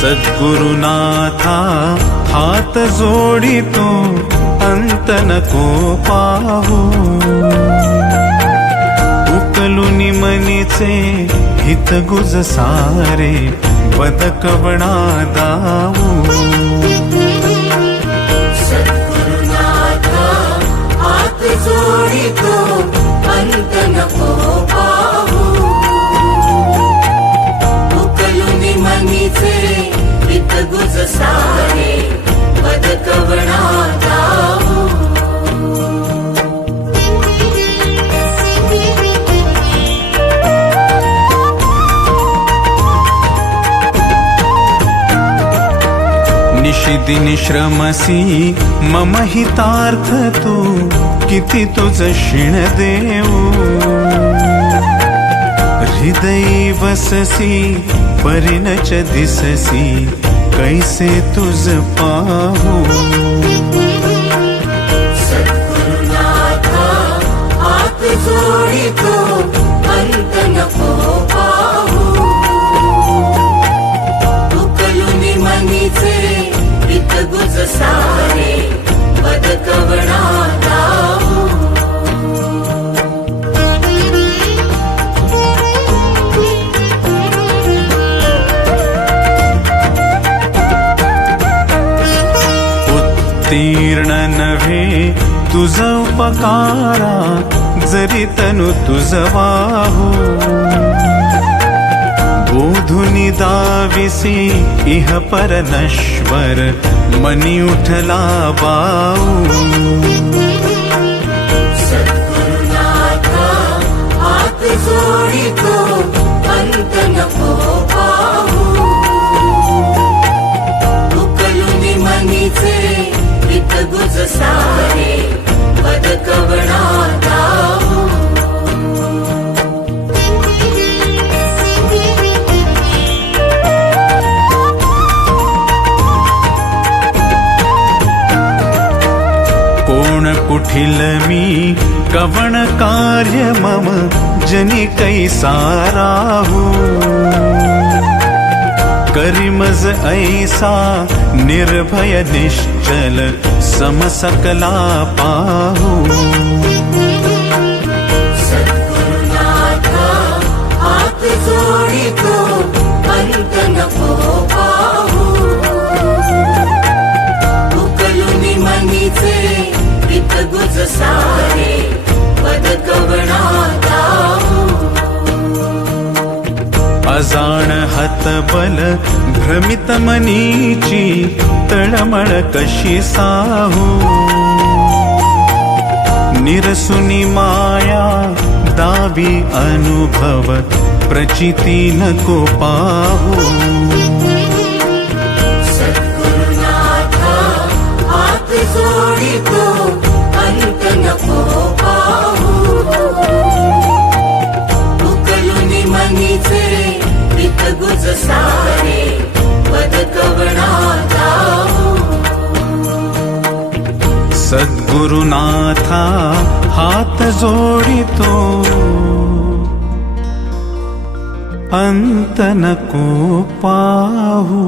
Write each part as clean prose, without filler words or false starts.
सद्गुरुनाथा हात जोडितो अंत नको पाहू उकलुनी मनीचे हित गुज सारे बदकवणा दाऊ सद्गुरुनाथा हात जोडितो अंत नको पाहू उकलुनी मनीचे हित गुज सारे बदकवणा दाऊ निशिदिनी श्रमसी मम हितार्थ तू किती तुझ शिण देऊ हृदयी वससी परिणच दिससी कैसे तुझ पाहू सद्गुरुनाथा हात जोडितो अंत नको पाहू उकलुनी मनीचे हित गुज सारे बदकवणा दाऊ उत्तीर्ण नव्हे तुझ उपकारा जरी तनु तुझ वाहू बोधुनी दाविसी इह पर नश्वर मनी उठला बाऊ सद्गुरुनाथा हात जोडितो अंत नको पाहू उकलुनी मनीचे हित गुज सारे बदकवणा दाऊ कोण कुठिल मी कवण कार्य मम जनी कैसा राहू करिमज ऐसा निर्भय निश्चल समसकला पाहू सद्गुरुनाथा हात जोडितो अंत नको पाहू उकलुनी मनीचे हित गुज सारे बदकवणा दाऊ अजाण हतबल भ्रमित मनीची तळमळ कशी साहू निरसुनी माया दावी अनुभव प्रचिती नको पाहू सद्गुरुनाथा हात जोडितो अंत नको पाहू उकलुनी मनीचे हित गुज सारे बदकवणा दाऊ सद्गुरुनाथा हात जोडितो अंत नको पाहू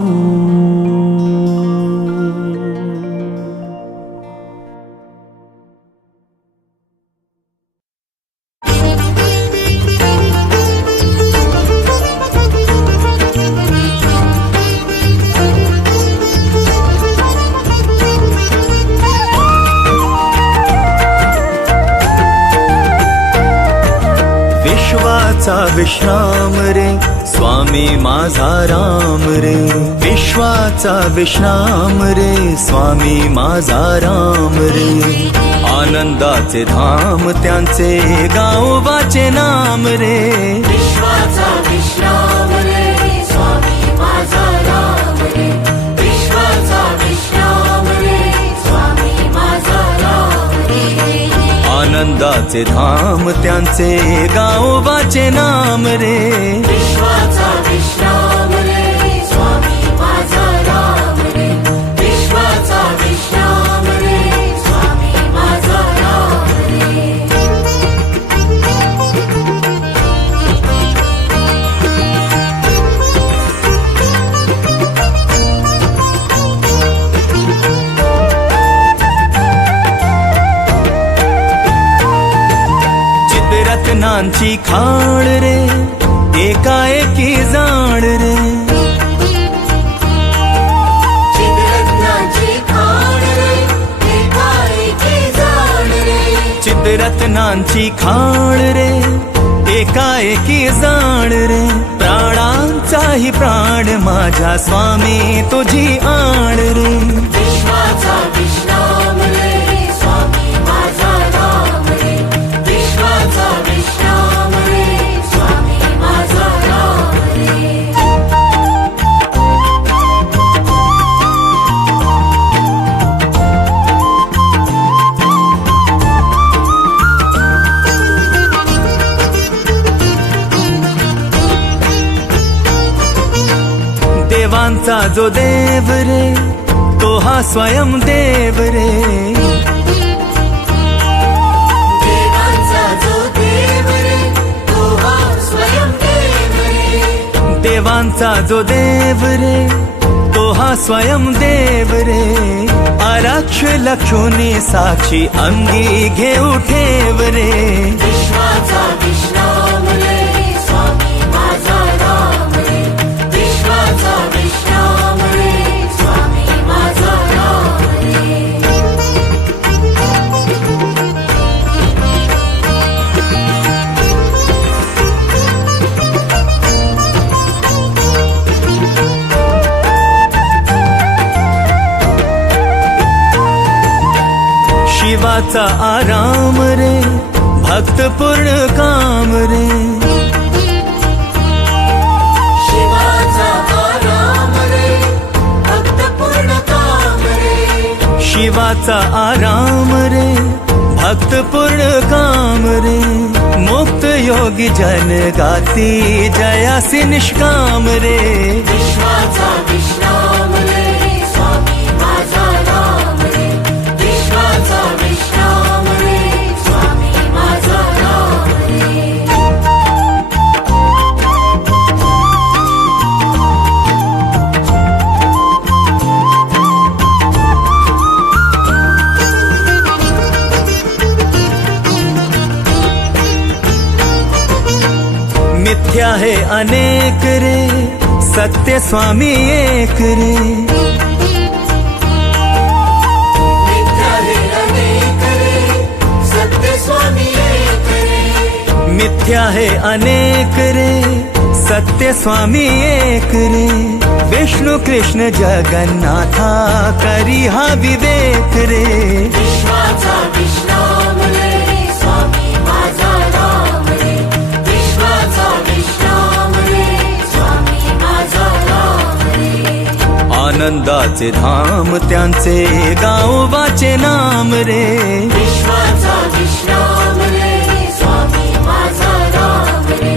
विश्वाचा विश्राम रे स्वामी माझा राम रे विश्वाचा विश्राम रे स्वामी माझा राम रे आनंदाचे धाम त्यांचे गावोबाचे नाम रे विश्वाचा विश्राम रे स्वामी माझा राम रे विश्वाचा विश्राम रे स्वामी माझा राम रे आनंदाचे धाम त्यांचे गावोबाचे नाम रे विश्वाचा विश्राम रे स्वामी माझा राम रे विश्वाचा विश्राम रे स्वामी माझा राम रे चिदरत्नांची खाण रे एकाएकी जाण रे चिदरत्नाची खाण रे एकाएकी जाण रे चिदरत्नांची खाण रे एकाएकी जाण रे प्राणांचाही प्राण माझ्या स्वामी तुझी आण रे विश्वाचा विश्राम रे स्वामी माझा राम रे विश्वाचा विश्राम रे स्वामी माझा राम रे देवांचा जो देव रे तो हा स्वयं देव रे देवांचा जो देव रे तो हा स्वयं देव रे देवांचा जो देव रे तो हा स्वयं देव रे आरक्ष लक्षोनी साक्षी अंगी घेऊ ठेव रे विश्वाचा विश्राम रे स्वामी माझा राम रे विश्वाचा विश्राम रे स्वामी माझा राम रे शिवाचा आराम रे भक्त पूर्ण काम रे शिवाचा आराम रे भक्त पूर्ण काम रे शिवाचा आराम रे भक्त पूर्ण काम रे मुक्त योगी जन गाती जयासी निष्काम रे विश्वाचा विश्राम रे स्वामी माझा राम रे विश्वाचा विश्राम रे स्वामी माझा राम रे मिथ्या है अनेक रे सत्य स्वामी एक रे मिथ्या है अनेक रे सत्य स्वामी एक रे मिथ्या है अनेक रे सत्य स्वामी एक रे विष्णु कृष्ण जगन्नाथा करी हा विवेक रे विश्वाचा विश्राम रे स्वामी माझा राम रे विश्वाचा विश्राम रे स्वामी माझा राम रे आनंदाचे धाम त्यांचे गावोबाचे नाम रे विश्वाचा विश्राम रे स्वामी माझा राम रे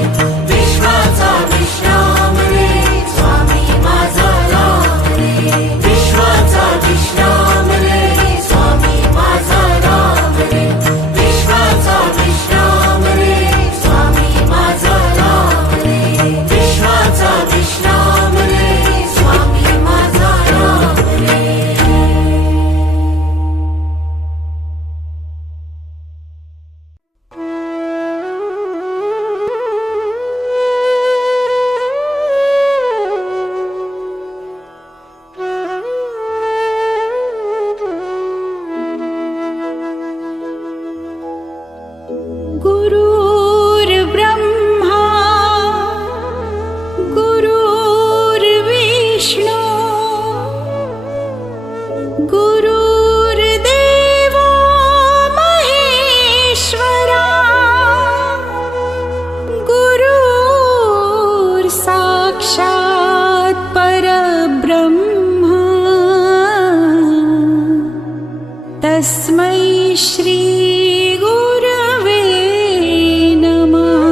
विश्वाचा विश्राम रे स्वामी माझा राम रे विश्वाचा विश्राम रे स्वामी माझा राम रे विश्वाचा विश्राम रे स्वामी माझा राम रे विश्वाचा विश्राम रे स्वामी माझा राम रे गुरुर्ब्रह्मा गुरुर्विष्णु गुरुर्देवो महेश्वरा गुरुर्साक्षात् परब्रह्मा तस्मै श्री गुरवे नमः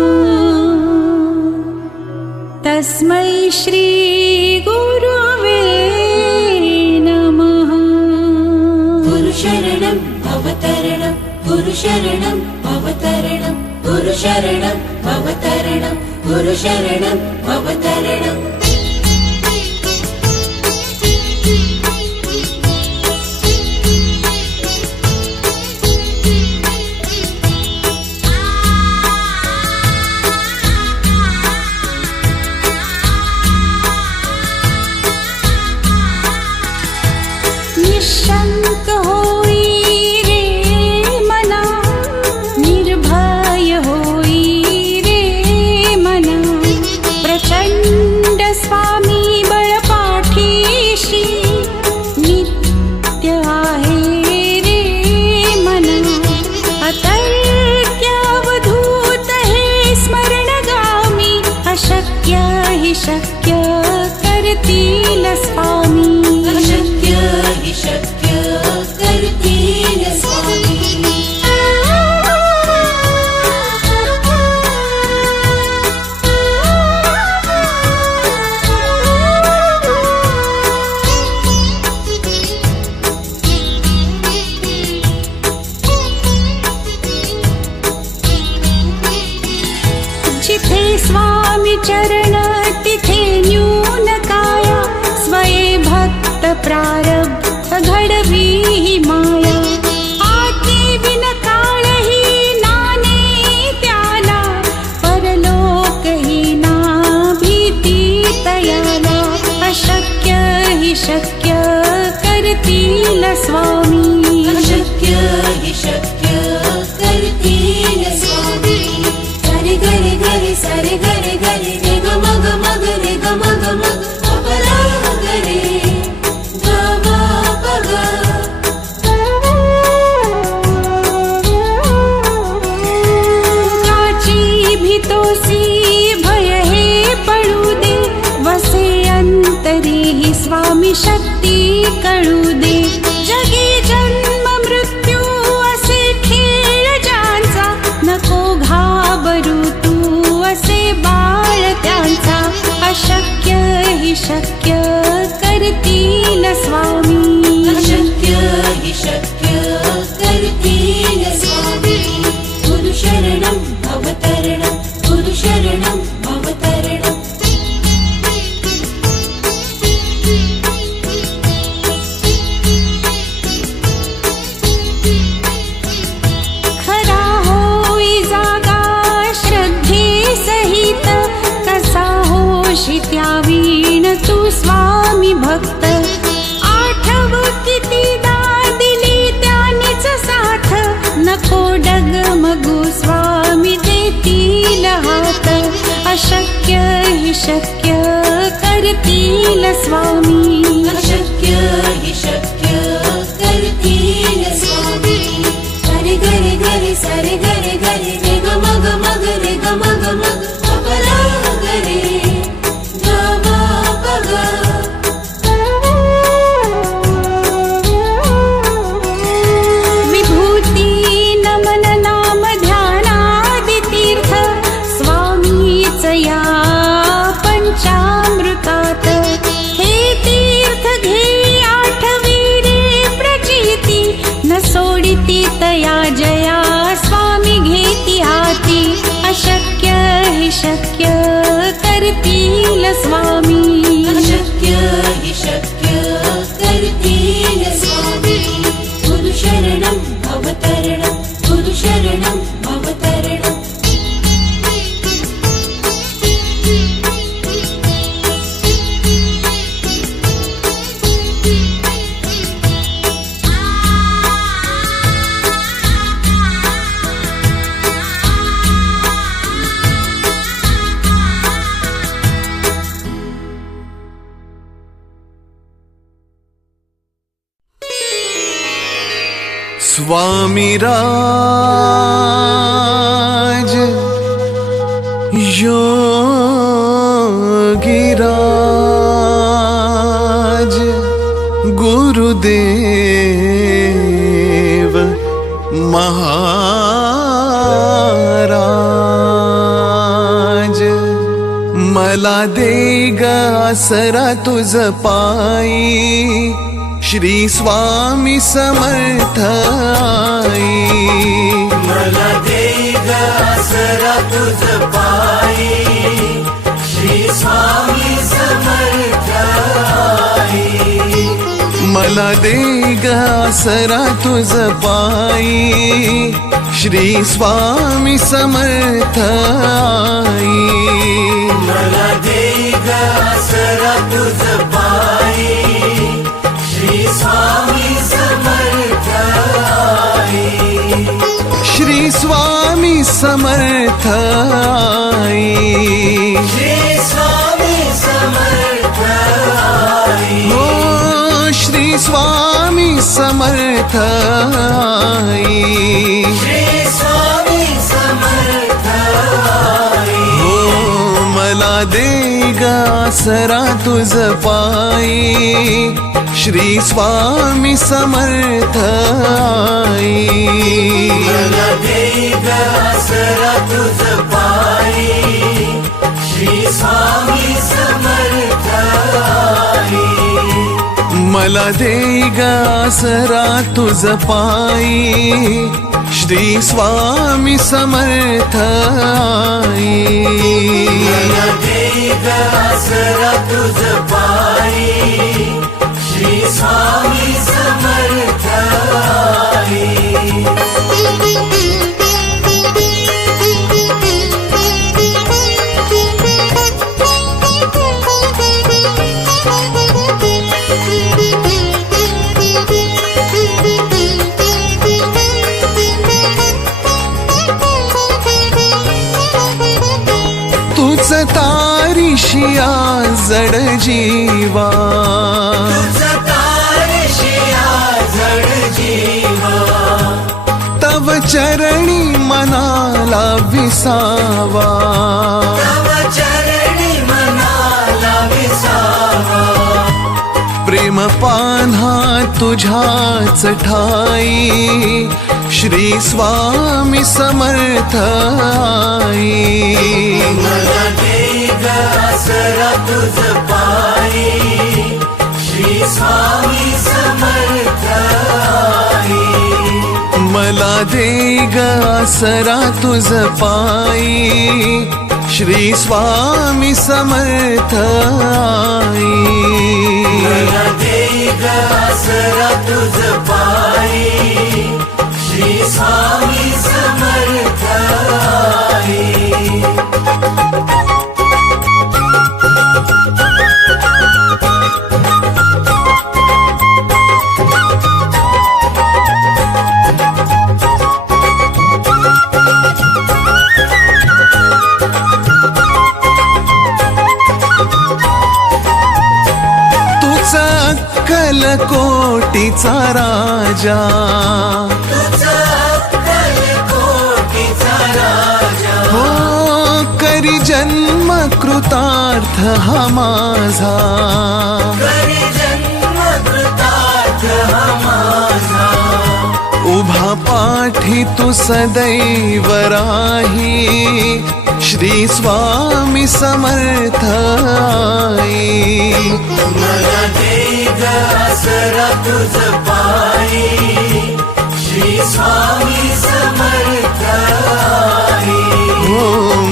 तस्मै श्री गुरवे नमः गुरुशरणं भवतरणं गुरुशरणं भवतरणं गुरुशरणं भवतरणं गुरुशरणं भवतरणम् प्रारब्ध घडवी ही माया आज्ञे बिन काळही नाने त्याला परलोक ही ना भीती तयाला अशक्य ही शक्य करतील स्वामी अशक्य हि शक्य करतील स्वामी गरे गरे गरे सरे गरे गरे रे ग मग मग रे ग मग मग अपरा गरे ग म प ग काची भीतोसी भय हे पडू दे वसे अंतरी ही स्वामी शक्ती कळू दे जगी जन्म मृत्यू असे खेळ ज्यांचा नको घाबरू तू असे बाळ त्यांचा अशक्य ही शक्य करतील स्वामी अशक्य हि शक्य करतील स्वामी गुरु शरणं भवतरणं गुरु शरणं भवतरणं खरा होई जागा श्रद्धे सहित कसा होशी त्यावीण तू स्वामी भक्त आठव कितीदा दिली त्यानेच साथ नको डगमगू स्वामी देतील हात अशक्य ही शक्य करतील स्वामी अशक्य हि शक्य करतील स्वामी गरे गरे गरे सरे गरे गरे रे ग मग मग रे ग मग मग अपरा गरे ग म प ग विभूती नमन नाम ध्यानादि तीर्थ स्वामीच या पंचामृतात हे तीर्थ घे आठवी रे प्रचिती न सोडिती तया जया स्वामी घेती हाती अशक्य हि शक्य करतील स्वामी अशक्य हि शक्य करतील स्वामी गुरु शरणं भवतरणं गुरु शरणं भवतरणं स्वामी राज योगिराज गुरुदेव महाराज मला दे ग आसरा तुझ पायी श्री स्वामी समर्थ आई मला दे ग आसरा तुझ पायी श्री स्वामी समर्थ आई मला दे ग आसरा तुझ पायी श्री स्वामी समर्थ आई मला दे ग आसरा तुझ पायी श्री स्वामी समर्थ आई श्री स्वामी समर्थ आई श्री स्वामी समर्थ आई हो श्री स्वामी समर्थ आई श्री स्वामी समर्थ आई हो मला दे ग आसरा तुझ पायी श्री स्वामी समर्थ आई मला दे ग आसरा तुझ पायी श्री स्वामी समर्थ आई मला दे ग आसरा तुझ पायी श्री स्वामी समर्थ आई मला दे ग आसरा तुझ पायी श्री तारशिया जड जीवा, तव चरणी मनाला विसावा, प्रेम पान्हा तुझ्याच ठाई, श्री स्वामी समर्थ आई. मला दे ग आसरा तुझ पायी, श्री स्वामी समर्थ आई. मला दे ग आसरा तुझ पायी, श्री स्वामी समर्थ आई. मला दे ग आसरा तुझ पायी, श्री स्वामी समर्थ आई. अक्कल कोटीचा राजा, हो करी जन्म कृतार्थ हा माझा, उभा पाठी तू सदैव राही, श्री स्वामी समर्थ आई. मला दे ग आसरा तुझ पायी, श्री स्वामी समर्थ आई. हो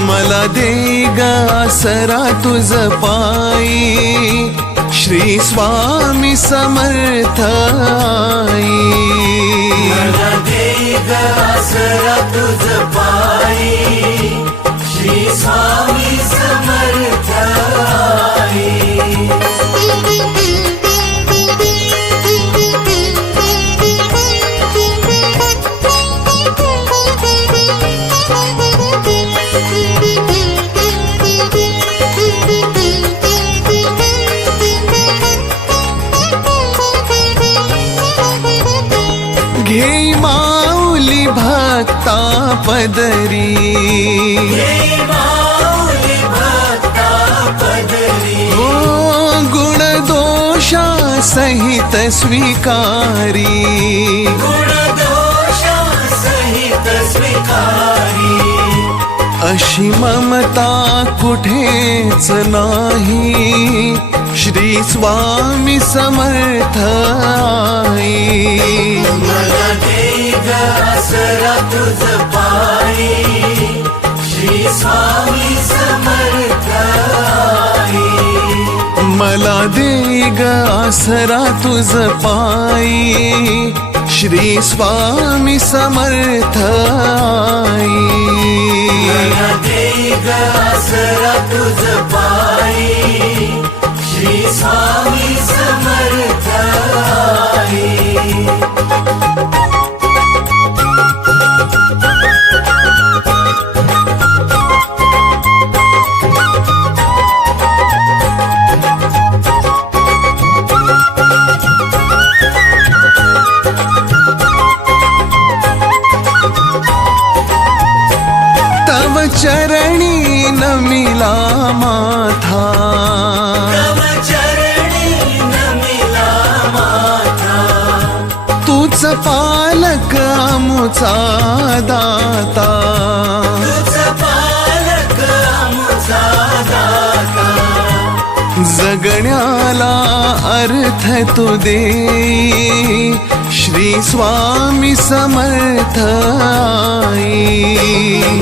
मला दे ग आसरा तुझ पायी, श्री स्वामी समर्थ आई. मला दे ग आसरा तुझ पायी, श्री स्वामी समर्थ आई. घे माऊली भक्ता पदरी, हो गुण दोषा सहित स्वीकारी, अशी ममता कुठेच नाही, श्री स्वामी समर्थ आई. मला दे ग आसरा तुझ पायी, श्री स्वामी समर्थ आई. मला दे ग आसरा तुझ पायी, श्री स्वामी समर्थ आई. मला दे ग आसरा तुझ पायी, श्री स्वामी समर्थ आई. तव चरणी नमिला माथा, तूच पालक आमुचा दाता, जगण्याला अर्थ तू दे, श्री स्वामी समर्थ आई.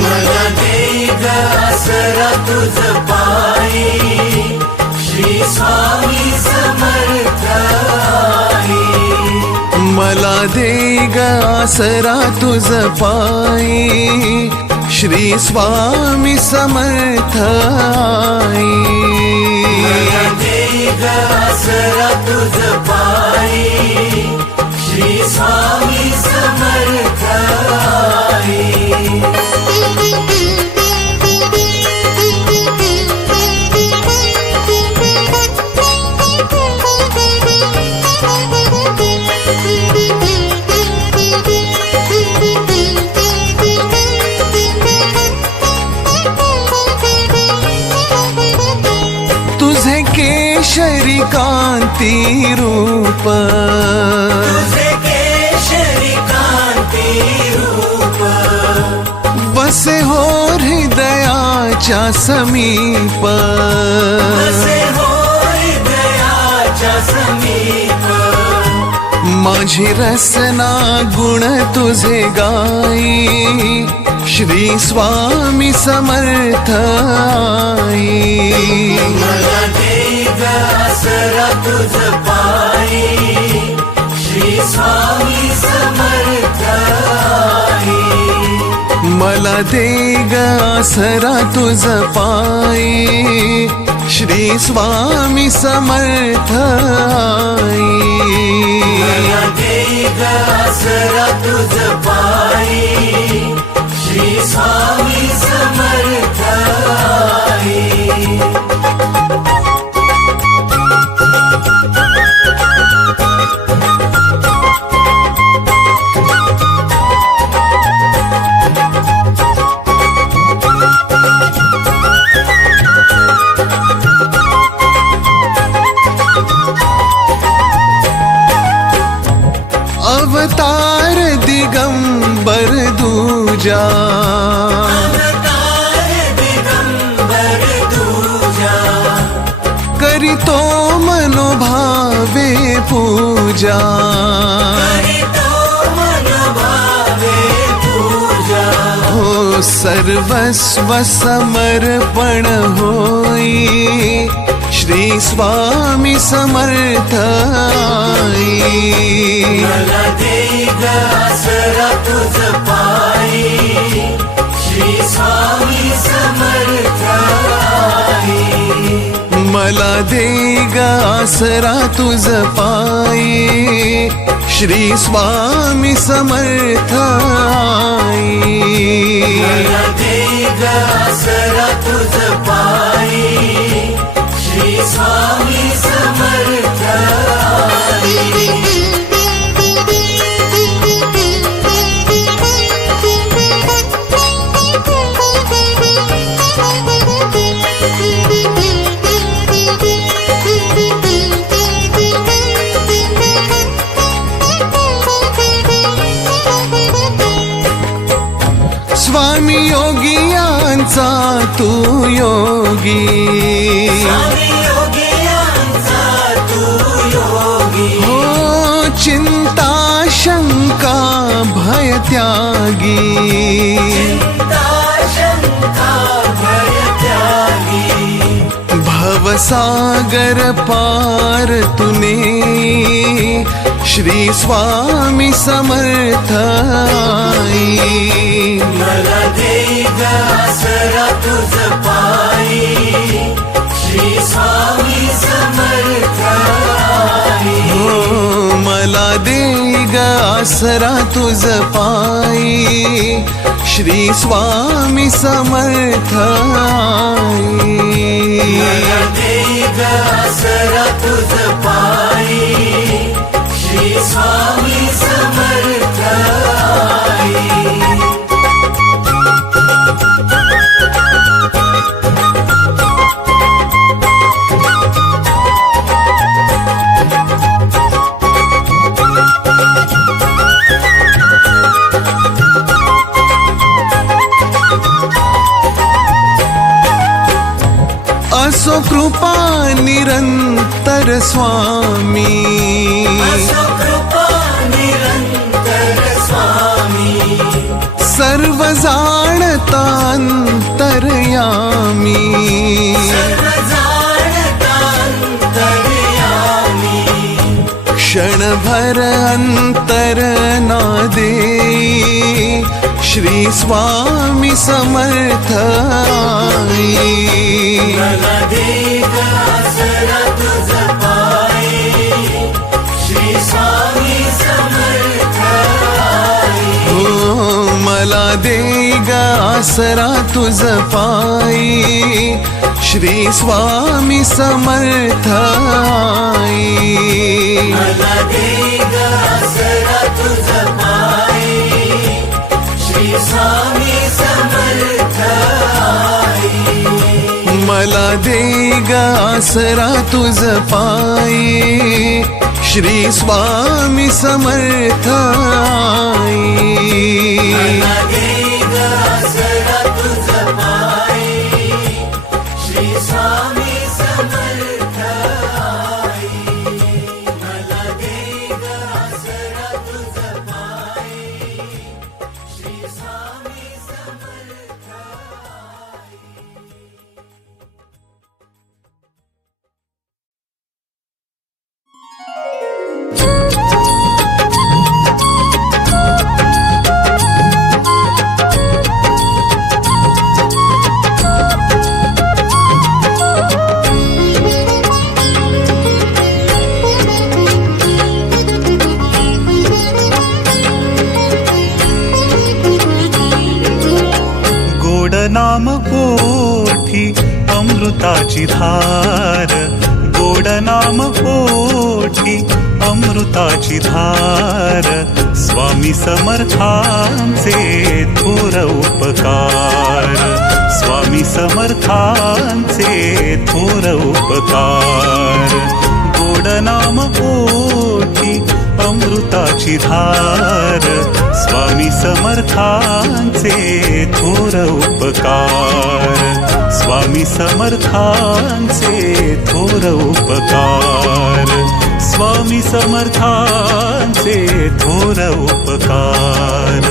मला दे ग आसरा तुझ पायी, श्री स्वामी समर्थ आई. मला दे ग आसरा तुझ पायी, श्री स्वामी समर्थ आई. मला दे ग आसरा तुझ पायी, श्री स्वामी समर्थ आई. कांती रूप तुझे केशरी कांती रूप वसे हो हृदयाच्या समीप वसे हो हृदयाच्या समीप माझी रसना गुण तुझे गाई श्री स्वामी समर्थ आई मला दे ग आसरा तुझ पायी श्री स्वामी समर्थ आई मला दे ग आसरा तुझ पायी श्री स्वामी समर्थ आई मला दे ग आसरा तुझ पायी श्री स्वामी समर्थ आई अवतार दिगंबर दूजा अवतार दिगंबर दूजा करितो मनोभावे पूजा करितो मनोभावे पूजा हो सर्वस्व समर्पण होई श्री स्वामी समर्थ आई मला दे ग आसरा तुझ पायी श्री स्वामी समर्थ आई मला दे ग आसरा तुझ पायी श्री स्वामी समर्थ आई मला दे ग आसरा तुझ पायी श्री स्वामी समर्थ आई स्वामी योगियांचा तू योगी स्वामी योगियांचा तू योगी हो चिंता शंका भय त्यागी चिंता शंका भय त्यागी भवसागर पार तुने श्री स्वामी समर्थ आई मला दे ग आसरा तुझ पायी श्री स्वामी समर्थ आई हो मला दे ग आसरा तुझ पायी श्री स्वामी समर्थ आई मला दे ग आसरा तुझ पायी श्री स्वामी समर्थ आई असो कृपा निरंतर स्वामी असो कृपा निरंतर स्वामी सर्व जाणता अंतर्यामी सर्व जाणता अंतर्यामी क्षणभर अंतर ना देई श्री स्वामी समर्थ आई मला दे ग आसरा तुझ पायी श्री स्वामी समर्थ आई हो मला दे ग आसरा तुझ पायी श्री स्वामी समर्थ आई मला दे ग आसरा तुझ पायी श्री स्वामी समर्थ आई मला दे ग आसरा तुझ पायी श्री स्वामी समर्थ आई. नाम कोठी अमृताची धार, गोड नाम कोठी अमृताची धार. स्वामी समर्थांचे थोर उपकार, स्वामी समर्थांचे थोर उपकार. गोड नाम कोठी अमृताची धार, स्वामी समर्थांचे थोर उपकार, स्वामी समर्थांचे थोर उपकार, स्वामी समर्थांचे थोर उपकार.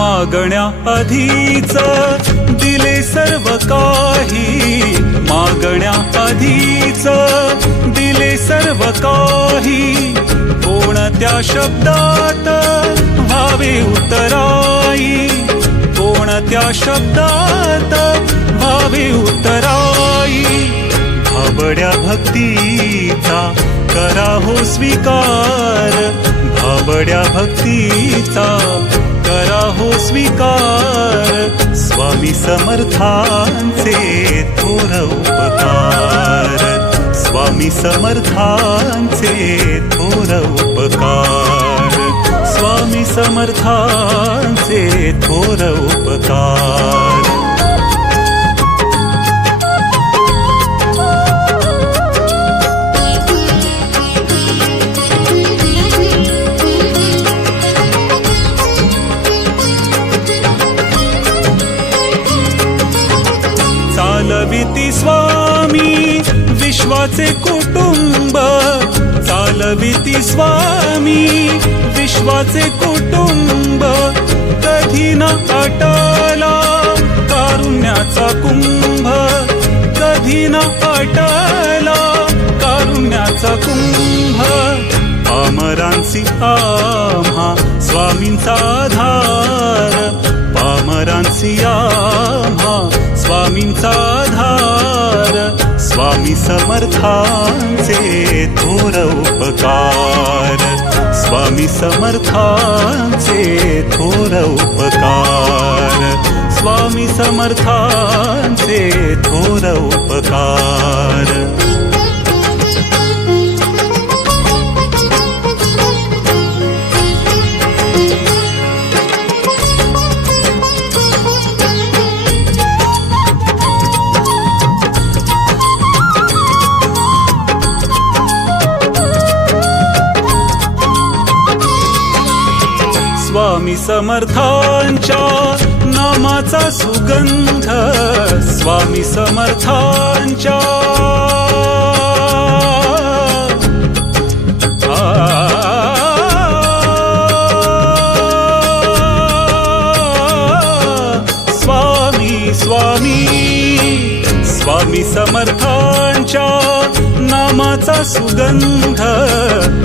मागण्या आधीच दिले सर्व काही, मागण्या आधीच दिले सर्व काही. कोणत्या शब्दात व्हावे उतराई, कोणत्या शब्दात व्हावे उतराई. भाबड्या भक्तीचा करा हो स्वीकार, भाबड्या भक्तीचा करा हो स्वीकार. स्वामी समर्थांचे थोर उपकार, स्वामी समर्थांचे थोर उपकार, स्वामी समर्थांचे थोर उपकार. चालविती स्वामी विश्वाचे कुटुंब, चालविती स्वामी विश्वाचे कुटुंब. कधी न आटला कारुण्याचा कुंभ, कधी न आटला कारुण्याचा कुंभ. पामरांसी आम्हा स्वामींचा आधार, पामरांसी आम्हा स्वामींचा आधार. स्वामी समर्थांचे थोर उपकार, स्वामी समर्थांचे थोर उपकार, स्वामी समर्थांचे थोर उपकार. स्वामी समर्थांच्या नामाचा सुगंध, स्वामी समर्थांच्या स्वामी स्वामी स्वामी समर्थांच्या नामाचा सुगंध,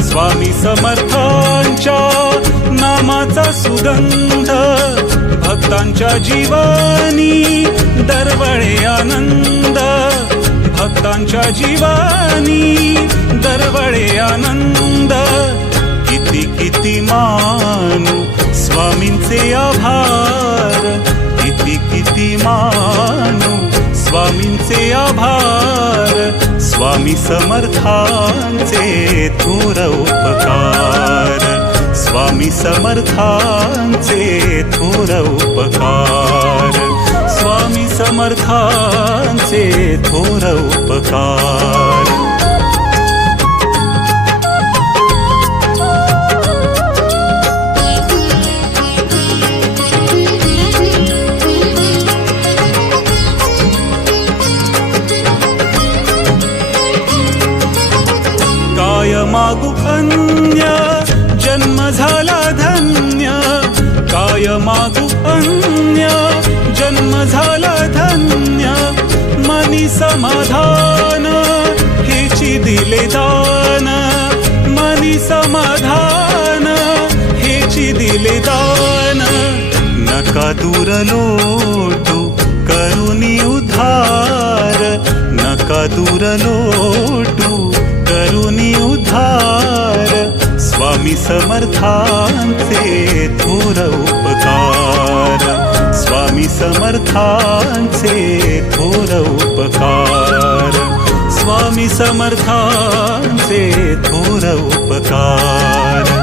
स्वामी समर्थांच्या नामाचा सुगंध. भक्तांच्या जीवानी दरवळे आनंद, भक्तांच्या जीवानी दरवळे आनंद. किती किती किती मानू स्वामींचे आभार, किती मानू स्वामींचे आभार, स्वामी समर्थांचे थोर उपकार, स्वामी समर्थांचे थोर उपकार, स्वामी समर्थांचे थोर उपकार. काय मागू अन्य जन्म झाला धन्य, काय मागू अन्य जन्म झाला धन्य, मनी समाधान हेची दिले दान, मनी समाधान हेची दिले दान. नका दूर लोटू करुणी उद्धार, नका दूर लोटू करुणी उद्धार, स्वामी समर्थांचे थोर उपकार, स्वामी समर्थांचे थोर उपकार, स्वामी समर्थांचे थोर उपकार.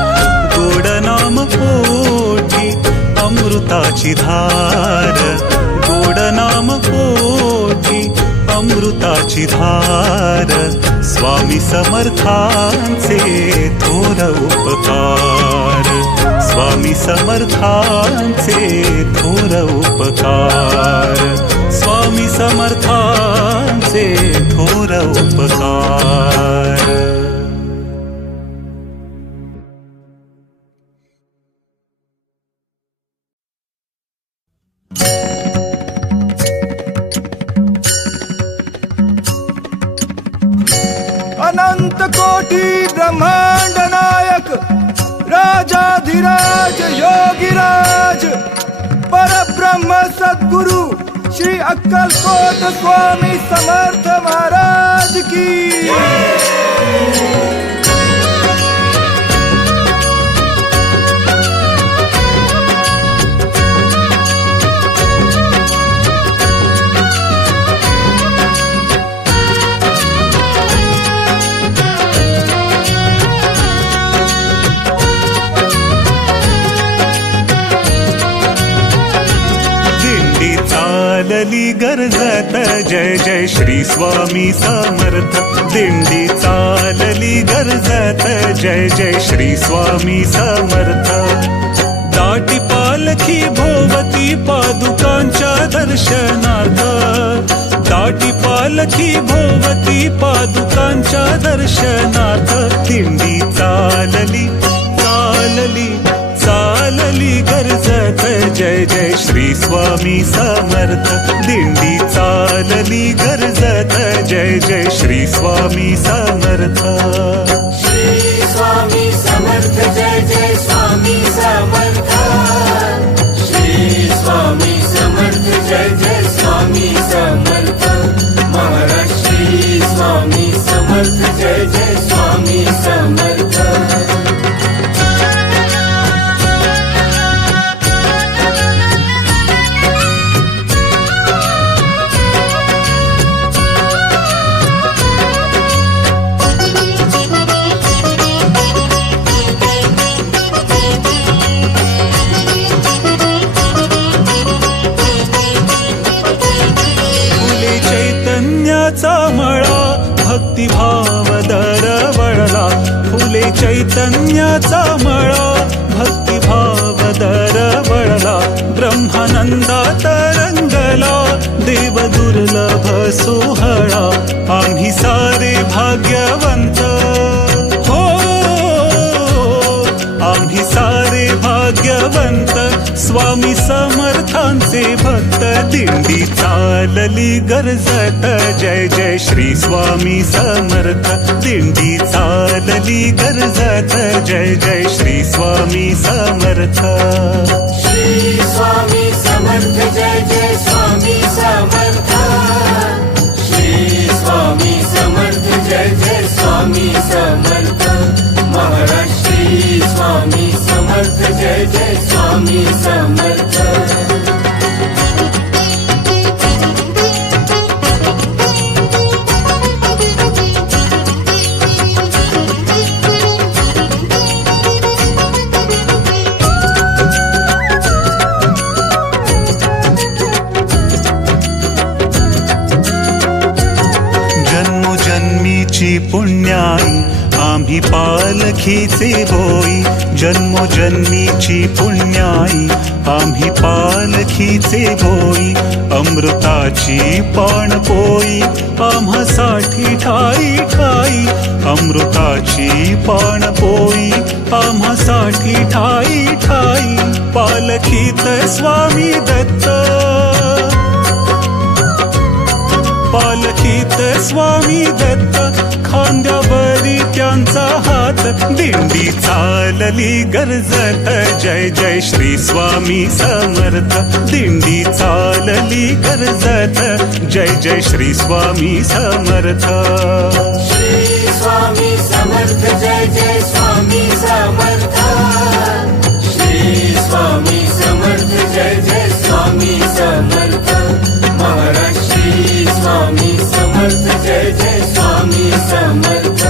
गोड नाम पोटी अमृताची धार, गोड नाम पोटी अमृताची धार, स्वामी समर्थांचे थोर उपकार, स्वामी समर्थांचे थोर उपकार, स्वामी समर्थांचे थोर उपकार. अनंत कोटी ब्रह्मांड नायक राजाधिराज योगीराज परब्रह्म सद्गुरु श्री अक्कलकोट स्वामी समर्थ महाराज की. चालली गर्जत जय जय श्री स्वामी समर्थ, दिंडी चालली गर्जत जय जय श्री स्वामी समर्थ. दाटी पालखी भोवती पादुकांच्या दर्शनार्थ, दाटी पालखी भोवती पादुकांच्या दर्शनार्थ, दिंडी चालली चालली चालली गर्जत जय जय श्री स्वामी समर्थ, दिंडी चालली गर्जत जय जय श्री स्वामी समर्थ. श्री स्वामी समर्थ जय जय स्वामी समर्थ, श्री स्वामी समर्थ जय जय स्वामी समर्थ, महाराज श्री स्वामी समर्थ जय जय स्वामी समर्थ. भक्तिभाव दरवळला, फुले चैतन्याचा मळा भक्तिभाव दरवळला, ब्रह्मानंदात रंगला देव दुर्लभ सोहळा. आम्ही सारे भाग्यवंत हो, आम्ही सारे भाग्यवंत स्वामी समर्थांचे भक्त. दिंडी चालली गर्जत जय जय श्री स्वामी समर्थ, दिंडी चालली गर्जत जय जय श्री स्वामी समर्थ. श्री स्वामी समर्थ जय जय स्वामी समर्थ, श्री स्वामी समर्थ जय जय स्वामी समर्थ, महाराज श्री स्वामी जन्मोजन्मीची पुण्याई आम्ही पालखीचे बोई, जन्मोजन्मीची पुण्याई आम्ही पालखीचे बोई, अमृताची पाणपोई आम्हासाठी ठाई ठाई, अमृताची पाणपोई आम्हासाठी ठाई ठाई, पालखीत स्वामी दत्त, पालखीत स्वामी दत्त, खांद्यावरी त्यांचा हात, दिंडी चालली गर्जत, जय जय श्री स्वामी समर्थ, दिंडी चालली गर्जत, जय जय श्री स्वामी समर्थ. श्री स्वामी समर्थ, जय जय स्वामी समर्थ, श्री स्वामी समर्थ, जय जय स्वामी समर्थ, महाराज श्री स्वामी समर्थ, जय जय स्वामी समर्थ.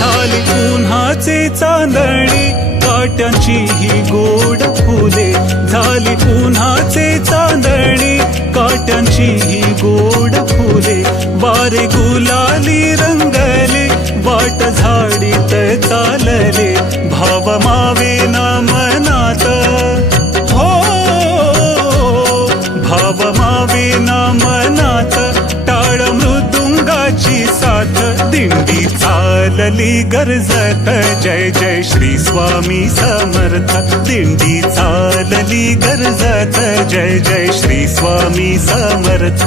झाली उन्हाचे चांदणी काट्यांची ही गोड फुले, झाली उन्हाचे चांदणी काट्यांची ही गोड फुले, वारे गुलाली रंगले वाट झाडीत चालले, भाव मावे ना मनात, हो भाव मावे ना मनात, टाळ मृदुंगाची साथ, दिंडी चालली गर्जत, जय जय श्री स्वामी समर्थ, दिंडी चालली गर्जत, जय जय श्री स्वामी समर्थ.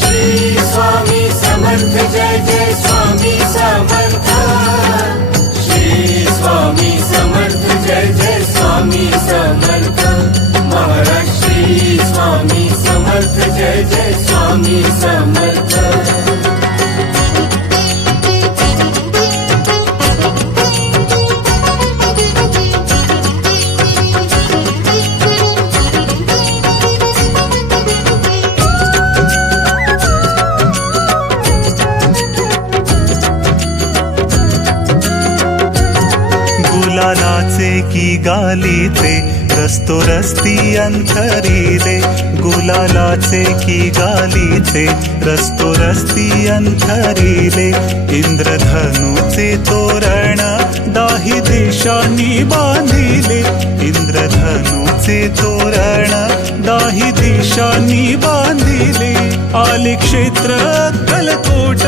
श्री स्वामी समर्थ, जय जय स्वामी समर्थ, श्री स्वामी समर्थ, जय जय स्वामी समर्थ, महाराज श्री स्वामी समर्थ, जय जय स्वामी समर्थ. गुलालाचे की गालीचे रस्तो रस्ती अंतरिले, गुलालाचे की गालीचे रस्तो रस्ती अंतरिले, इंद्रधनुचे तोरण दाही देशांनी बांधिले, इंद्रधनुचे तोरण दाही देशांनी बांधिले, आले क्षेत्र अक्कलकोट,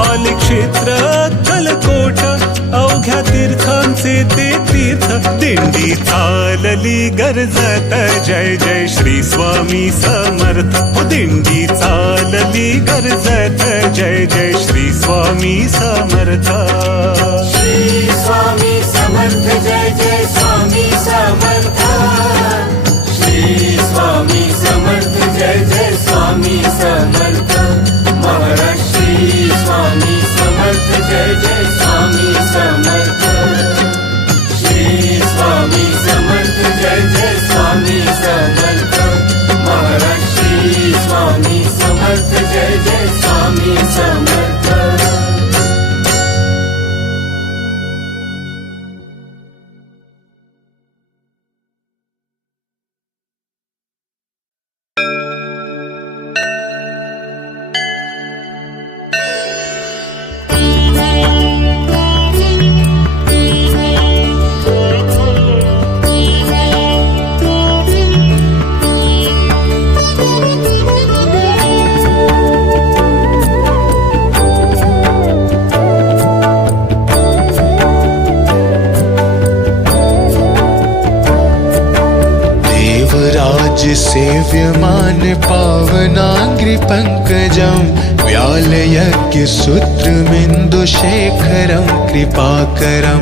आले क्षेत्र अक्कलकोट, अवघ्या तीर्थांचे ते तीर्थ, दिंडी चालली गर्जत, जय जय श्री स्वामी समर्थ, दिंडी चालली गर्जत, जय जय श्री स्वामी समर्थ. श्री स्वामी समर्थ, जय जय स्वामी समर्थ, श्री स्वामी समर्थ, जय जय स्वामी समर्थ, महाराज श्री स्वामी समर्थ, जय जय स्वामी समर्थ, श्री स्वामी समर्थ, जय जय स्वामी समर्थ, महाराज श्री स्वामी समर्थ, जय जय स्वामी समर्थ. सेव्यमान पावनाग्रि पङ्कजं व्यालयज्ञसूत्रमिन्दुशेखरं कृपाकरं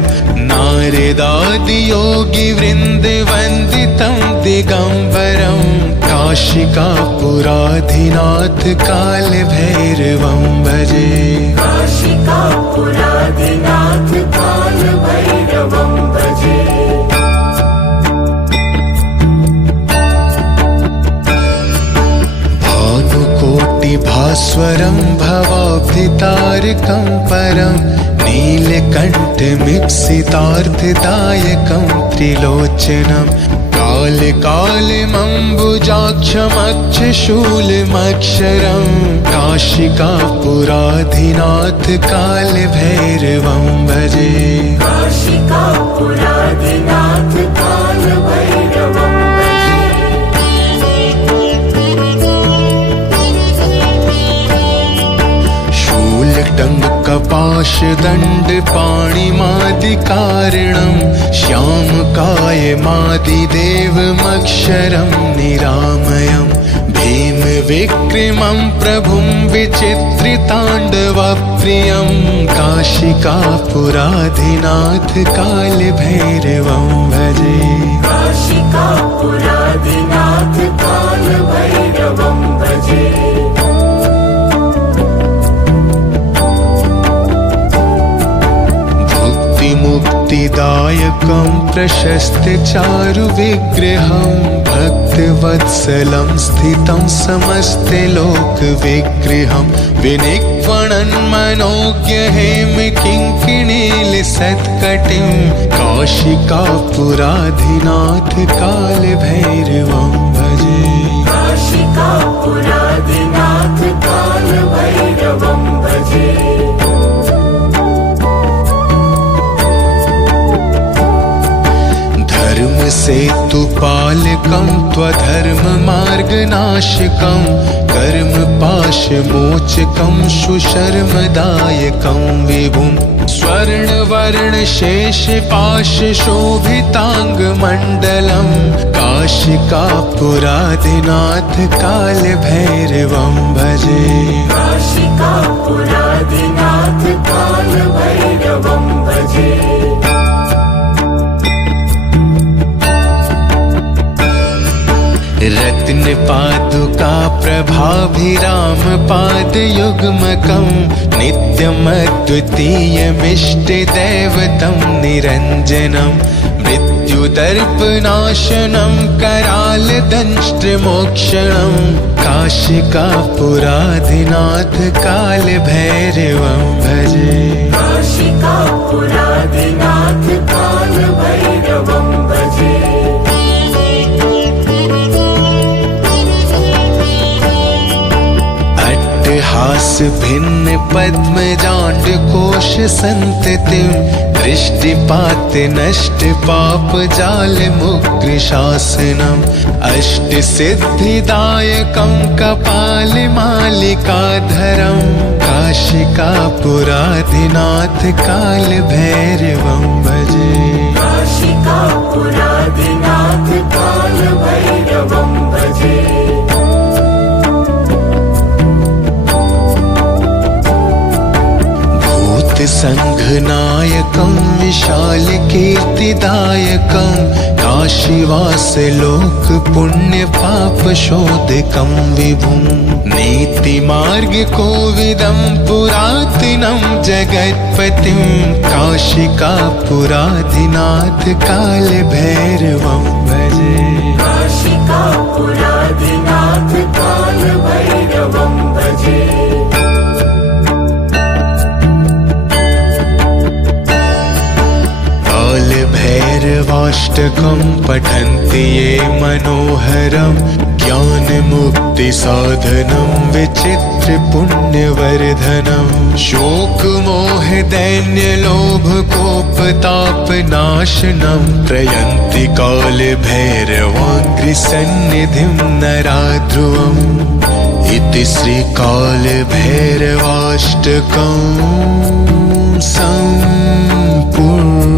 नारदादियोगिवृन्दवन्दितं दिगम्बरं काशिकापुराधिनाथ कालभैरवं भजे. काशिकापुराधिनाथ कालभैरवं भजे. नीलकण्ठमीप्सितार्थदायकं त्रिलोचनं कालकालमम्बुजाक्षमक्षशूलमक्षरं काशिकापुराधिनाथ कालभैरवं भजे। काशिकापुराधिनाथ कालभैरवं शूलटङ्कपाशदण्डपाणिमादिकारणं श्यामकायमादिदेवमक्षरं निरामयं भीमविक्रमं प्रभुं विचित्रिताण्डवप्रियं काशिकापुराधिनाथ कालभैरवं भजे। काशिकापुराधिनाथ कालभैरवं भजे। मुक्तिदायकं प्रशस्तचारुविग्रहं भक्तवत्सलं स्थितं समस्तलोकविग्रहं विनिक्वणन्मनोज्ञहेमकिङ्किणीलसत्कटिं काशिकापुराधिनाथ कालभैरवं भजे। काशिकापुराधिनाथ कालभैरवं भजे। धर्मसेतुपालकं त्वधर्ममार्गनाशकं कर्मपाशमोचकं सुशर्मदायकं विभुं स्वर्णवर्णशेषपाशशोभिताङ्गमण्डलं काशिकापुराधिनाथ कालभैरवं भजे। काशिकापुराधिनाथ कालभैरवं भजे। रत्नपादुका प्रभाभिरामपादयुग्मकं नित्यमद्वितीयमिष्टदैवतं निरञ्जनं मृत्युदर्पनाशनं करालदंष्ट्रमोक्षणं काशिकापुराधिनाथ कालभैरवं भजे। काशिकापुराधिनाथ कालभैरवं भजे। हास भिन्न पद्मजाण्डकोश संततिं दृष्टिपात नष्ट पाप जाल मुग्रशासनम् अष्ट सिद्धिदायकं कपाल मालिकाधरं काशिकापुराधिनाथ कालभैरवं भजे। काशिकापुराधिनाथ कालभैरवं भजे। संघनायकं विशालकीर्तिदायकं काशीवासलोकपुण्यपापशोधकं विभुं नीतिमार्गकोविदं पुरातनं जगत्पतिं काशिकापुराधिनाथ कालभैरवं भजे। काशिकापुराधिनाथ कालभैरवं भजे। भैरवाष्टकं पठन्ति ये मनोहरं ज्ञानमुक्तिसाधनं विचित्रपुण्यवर्धनं शोकमोहदैन्यलोभकोपतापनाशनं प्रयन्ति कालभैरवाङ्घ्रिसन्निधिं नराध्रुवम् इति श्रीकालभैरवाष्टकं सम्पूर्णम्।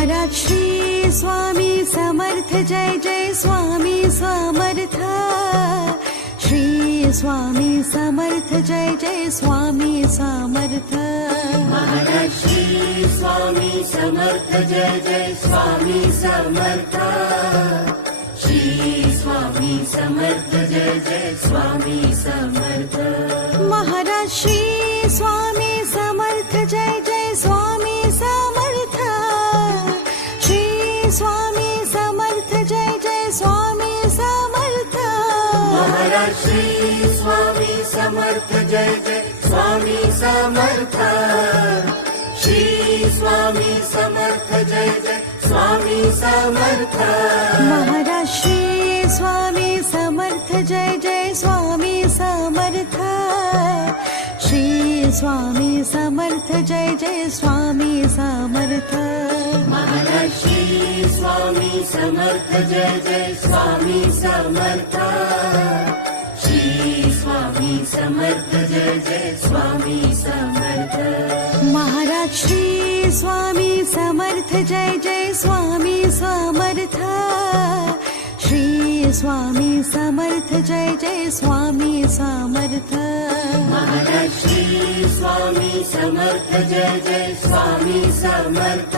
महाराज श्री स्वामी समर्थ जय जय स्वामी समर्थ श्री स्वामी समर्थ जय जय स्वामी समर्थ महाराज श्री स्वामी समर्थ जय जय स्वामी समर्थ श्री स्वामी समर्थ जय जय स्वामी समर्थ महाराज श्री स्वामी समर्थ जय जय स्वामी समर्थ श्री स्वामी समर्थ जय जय स्वामी समर्थ महाराज श्री स्वामी समर्थ जय जय स्वामी समर्थ श्री स्वामी समर्थ जय जय स्वामी समर्थ महाराज श्री स्वामी समर्थ जय जय स्वामी समर्थ श्री स्वामी समर्थ जय जय स्वामी समर्थ महाराज श्री स्वामी समर्थ जय जय स्वामी समर्थ श्री स्वामी समर्थ जय जय स्वामी समर्थ महाराज श्री स्वामी समर्थ जय जय स्वामी समर्थ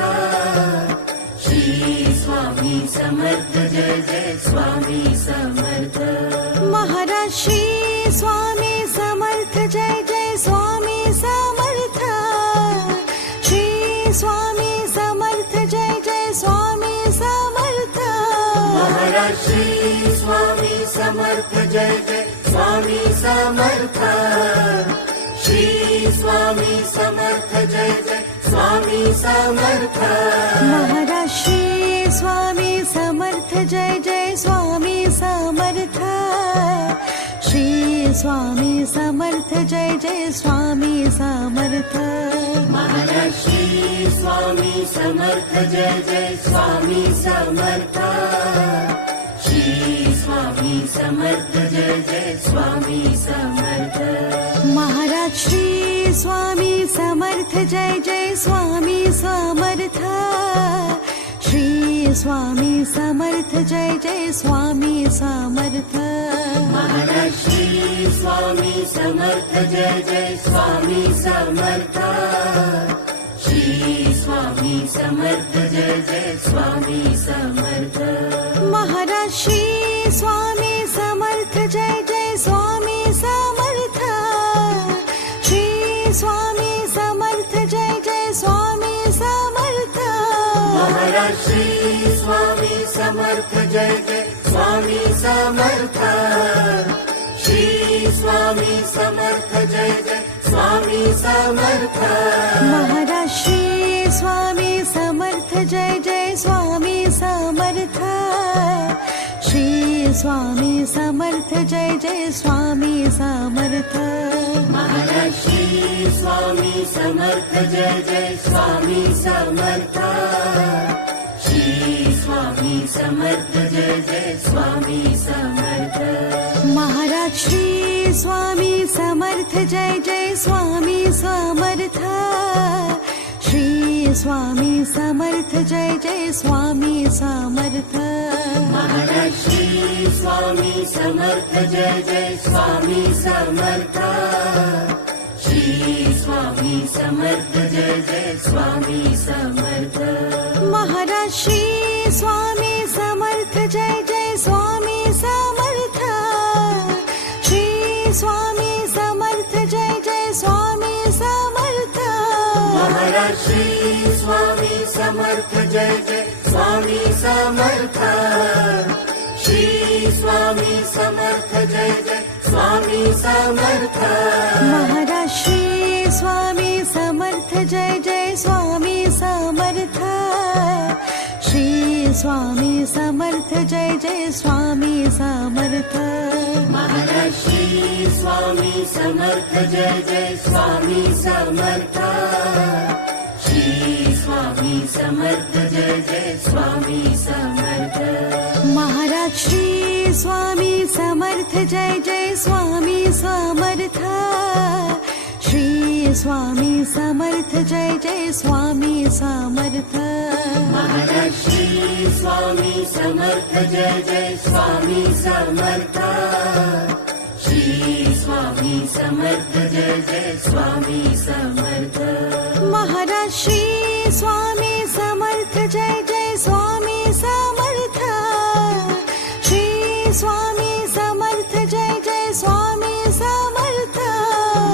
श्री स्वामी समर्थ जय जय स्वामी समर्थ महाराज श्री स्वामी समर्थ जय जय स्वामी समर्थ श्री स्वामी समर्थ जय जय स्वामी समर्थ महाराज श्री स्वामी समर्थ जय जय स्वामी समर्थ श्री स्वामी समर्थ जय जय स्वामी समर्थ महाराज श्री स्वामी समर्थ जय जय स्वामी समर्थ श्री स्वामी समर्थ जय जय स्वामी समर्थ महाराज श्री स्वामी समर्थ जय जय स्वामी समर्थ श्री स्वामी समर्थ जय जय स्वामी समर्थ महाराज श्री स्वामी समर्थ जय जय स्वामी समर्थ श्री स्वामी समर्थ जय जय स्वामी समर्थ महाराज श्री स्वामी समर्थ जय जय स्वामी समर्थ श्री स्वामी समर्थ जय जय स्वामी समर्थ महाराज श्री स्वामी समर्थ जय जय स्वामी समर्थ श्री स्वामी समर्थ जय जय स्वामी समर्थ महाराज श्री स्वामी समर्थ जय जय स्वामी समर्थ श्री स्वामी समर्थ जय जय स्वामी समर्थ महाराज श्री स्वामी समर्थ जय जय स्वामी समर्थ श्री स्वामी समर्थ जय जय स्वामी समर्थ महाराज श्री स्वामी समर्थ जय जय स्वामी समर्थ श्री स्वामी समर्थ जय जय स्वामी समर्थ महाराज श्री स्वामी समर्थ जय जय स्वामी समर्थ श्री स्वामी समर्थ जय जय स्वामी समर्थ महाराज श्री स्वामी समर्थ जय जय स्वामी समर्थ श्री स्वामी समर्थ जय जय स्वामी समर्थ महाराज श्री स्वामी समर्थ जय जय स्वामी समर्थ श्री स्वामी समर्थ जय जय स्वामी समर्थ महाराज श्री स्वामी समर्थ जय जय स्वामी समर्थ श्री स्वामी समर्थ जय जय स्वामी समर्थ महाराज श्री स्वामी समर्थ जय जय स्वामी समर्थ श्री स्वामी समर्थ जय जय स्वामी समर्थ महाराज श्री स्वामी समर्थ जय जय स्वामी समर्थ श्री स्वामी समर्थ जय जय स्वामी समर्थ महाराज श्री स्वामी समर्थ जय जय स्वामी समर्थ श्री स्वामी समर्थ जय जय स्वामी समर्थ महाराज श्री स्वामी समर्थ जय जय स्वामी समर्थ श्री स्वामी समर्थ जय जय स्वामी समर्थ महाराज श्री स्वामी समर्थ जय जय स्वामी समर्थ श्री स्वामी समर्थ जय जय स्वामी समर्थ महाराज श्री स्वामी समर्थ जय जय स्वामी समर्थ श्री स्वामी समर्थ जय जय स्वामी समर्थ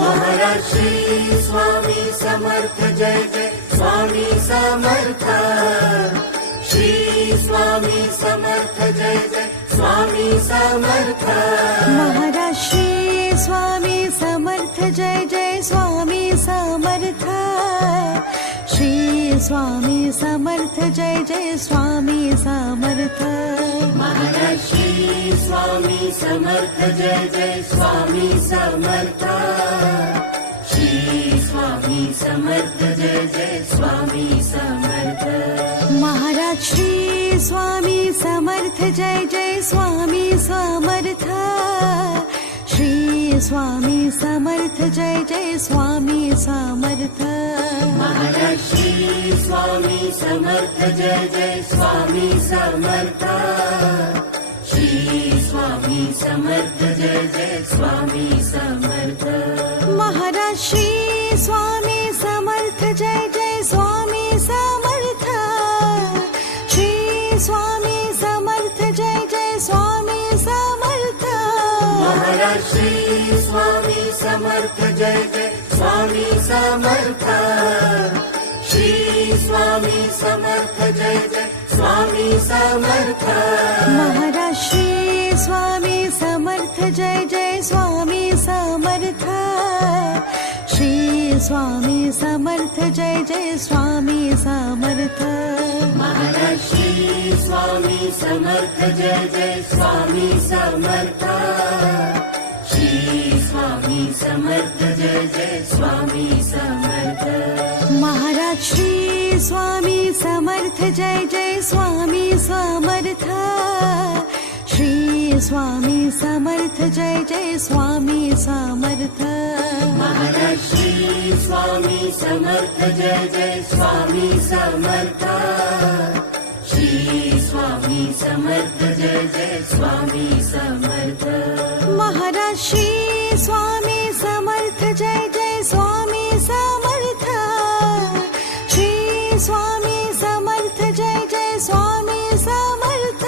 महाराज श्री स्वामी समर्थ जय जय स्वामी समर्थ श्री स्वामी समर्थ जय जय स्वामी समर्थ महाराज श्री स्वामी समर्थ जय जय स्वामी समर्थ श्री स्वामी समर्थ जय जय स्वामी समर्थ महाराज श्री स्वामी समर्थ जय जय स्वामी समर्थ श्री स्वामी समर्थ जय जय स्वामी समर्थ महाराज श्री स्वामी समर्थ जय जय स्वामी समर्थ श्री स्वामी समर्थ जय जय स्वामी समर्थ महाराज श्री स्वामी समर्थ जय जय स्वामी समर्थ श्री स्वामी समर्थ जय जय स्वामी समर्थ महाराज श्री स्वामी समर्थ जय जय स्वामी समर्थ श्री स्वामी समर्थ जय जय स्वामी समर्थ महाराज श्री स्वामी समर्थ जय जय स्वामी समर्थ श्री स्वामी समर्थ जय जय स्वामी समर्थ महाराज श्री स्वामी समर्थ जय जय स्वामी समर्थ श्री स्वामी समर्थ जय जय स्वामी समर्थ महाराज श्री स्वामी समर्थ जय जय स्वामी समर्थ श्री स्वामी समर्थ जय जय स्वामी समर्थ महाराज श्री स्वामी समर्थ जय जय स्वामी समर्थ श्री स्वामी समर्थ जय जय स्वामी समर्थ महाराज श्री स्वामी समर्थ जय जय स्वामी समर्थ श्री स्वामी समर्थ जय जय स्वामी समर्थ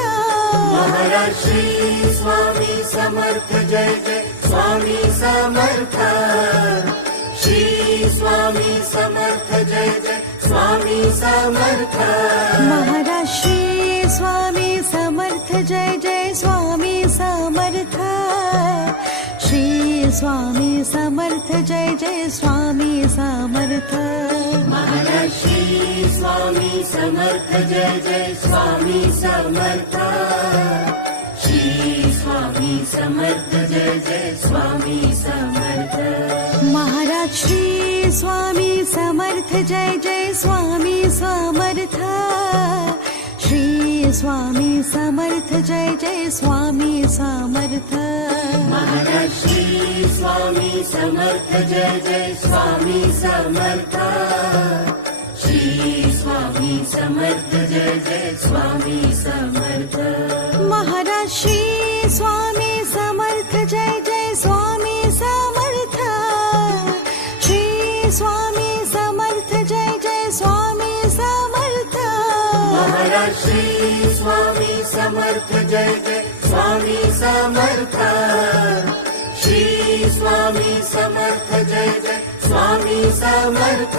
महाराज श्री स्वामी समर्थ जय जय स्वामी समर्थ श्री स्वामी समर्थ जय जय स्वामी समर्थ महाराज श्री स्वामी समर्थ जय जय स्वामी समर्थ श्री स्वामी समर्थ जय जय स्वामी समर्थ महाराज श्री स्वामी समर्थ जय जय स्वामी समर्थ श्री स्वामी समर्थ जय जय स्वामी समर्थ महाराज श्री स्वामी समर्थ जय जय स्वामी समर्थ श्री स्वामी समर्थ जय जय स्वामी समर्थ महाराज श्री स्वामी समर्थ जय जय स्वामी समर्थ श्री स्वामी समर्थ जय जय स्वामी समर्थ महाराज श्री स्वामी समर्थ जय जय स्वामी समर्थ श्री स्वामी समर्थ जय जय स्वामी समर्थ महाराज श्री स्वामी समर्थ जय जय स्वामी समर्थ श्री स्वामी समर्थ जय जय स्वामी समर्थ महाराज श्री स्वामी समर्थ जय जय स्वामी समर्थ श्री स्वामी समर्थ जय जय स्वामी समर्थ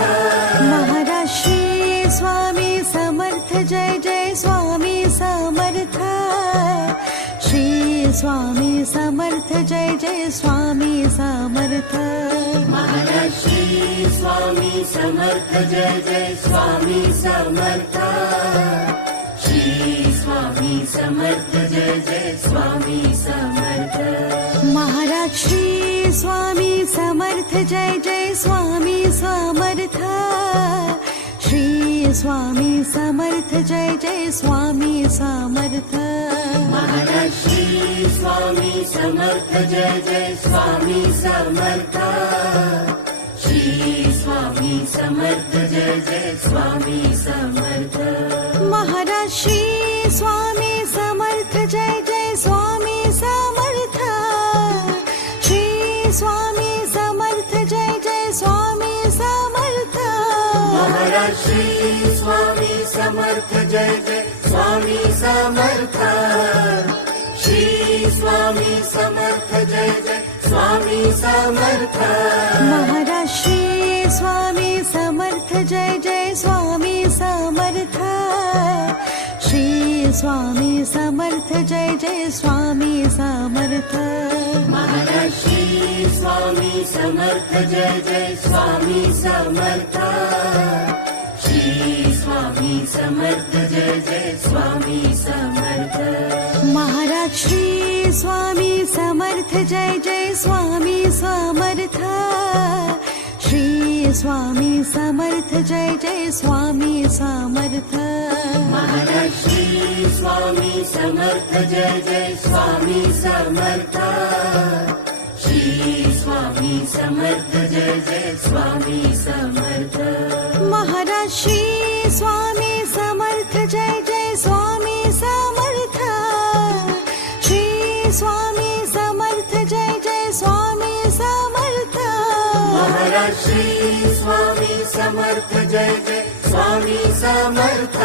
महाराज श्री स्वामी समर्थ जय जय स्वामी समर्थ श्री स्वामी समर्थ जय जय स्वामी समर्थ महाराज श्री स्वामी समर्थ जय जय स्वामी समर्थ श्री स्वामी समर्थ जय जय स्वामी समर्थ महाराज श्री स्वामी समर्थ जय जय स्वामी समर्थ श्री स्वामी समर्थ जय जय स्वामी समर्थ महाराज श्री स्वामी समर्थ जय जय स्वामी समर्थ श्री स्वामी समर्थ जय जय स्वामी समर्थ महाराज श्री स्वामी समर्थ जय जय स्वामी समर्थ श्री स्वामी समर्थ जय जय स्वामी समर्थ महाराज श्री स्वामी समर्थ जय जय स्वामी समर्थ श्री स्वामी समर्थ जय जय स्वामी समर्थ महाराज श्री स्वामी समर्थ जय जय स्वामी समर्थ श्री स्वामी समर्थ जय जय स्वामी समर्थ महाराज श्री स्वामी समर्थ जय जय स्वामी समर्थ श्री स्वामी समर्थ जय जय स्वामी समर्थ महाराज श्री स्वामी समर्थ जय जय स्वामी समर्थ श्री स्वामी समर्थ जय जय स्वामी समर्थ महाराज श्री स्वामी समर्थ जय जय स्वामी समर्थ श्री स्वामी समर्थ जय जय स्वामी समर्थ महाराज श्री स्वामी समर्थ जय जय स्वामी समर्थ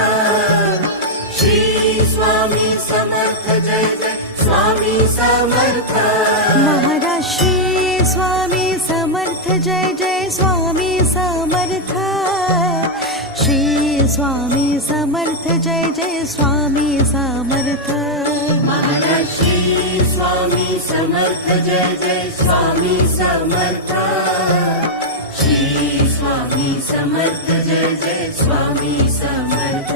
श्री स्वामी समर्थ जय जय स्वामी समर्थ महाराज श्री स्वामी समर्थ जय जय स्वामी समर्थ श्री स्वामी समर्थ जय जय स्वामी समर्थ महाराज श्री स्वामी समर्थ जय जय स्वामी समर्थ श्री स्वामी समर्थ जय जय स्वामी समर्थ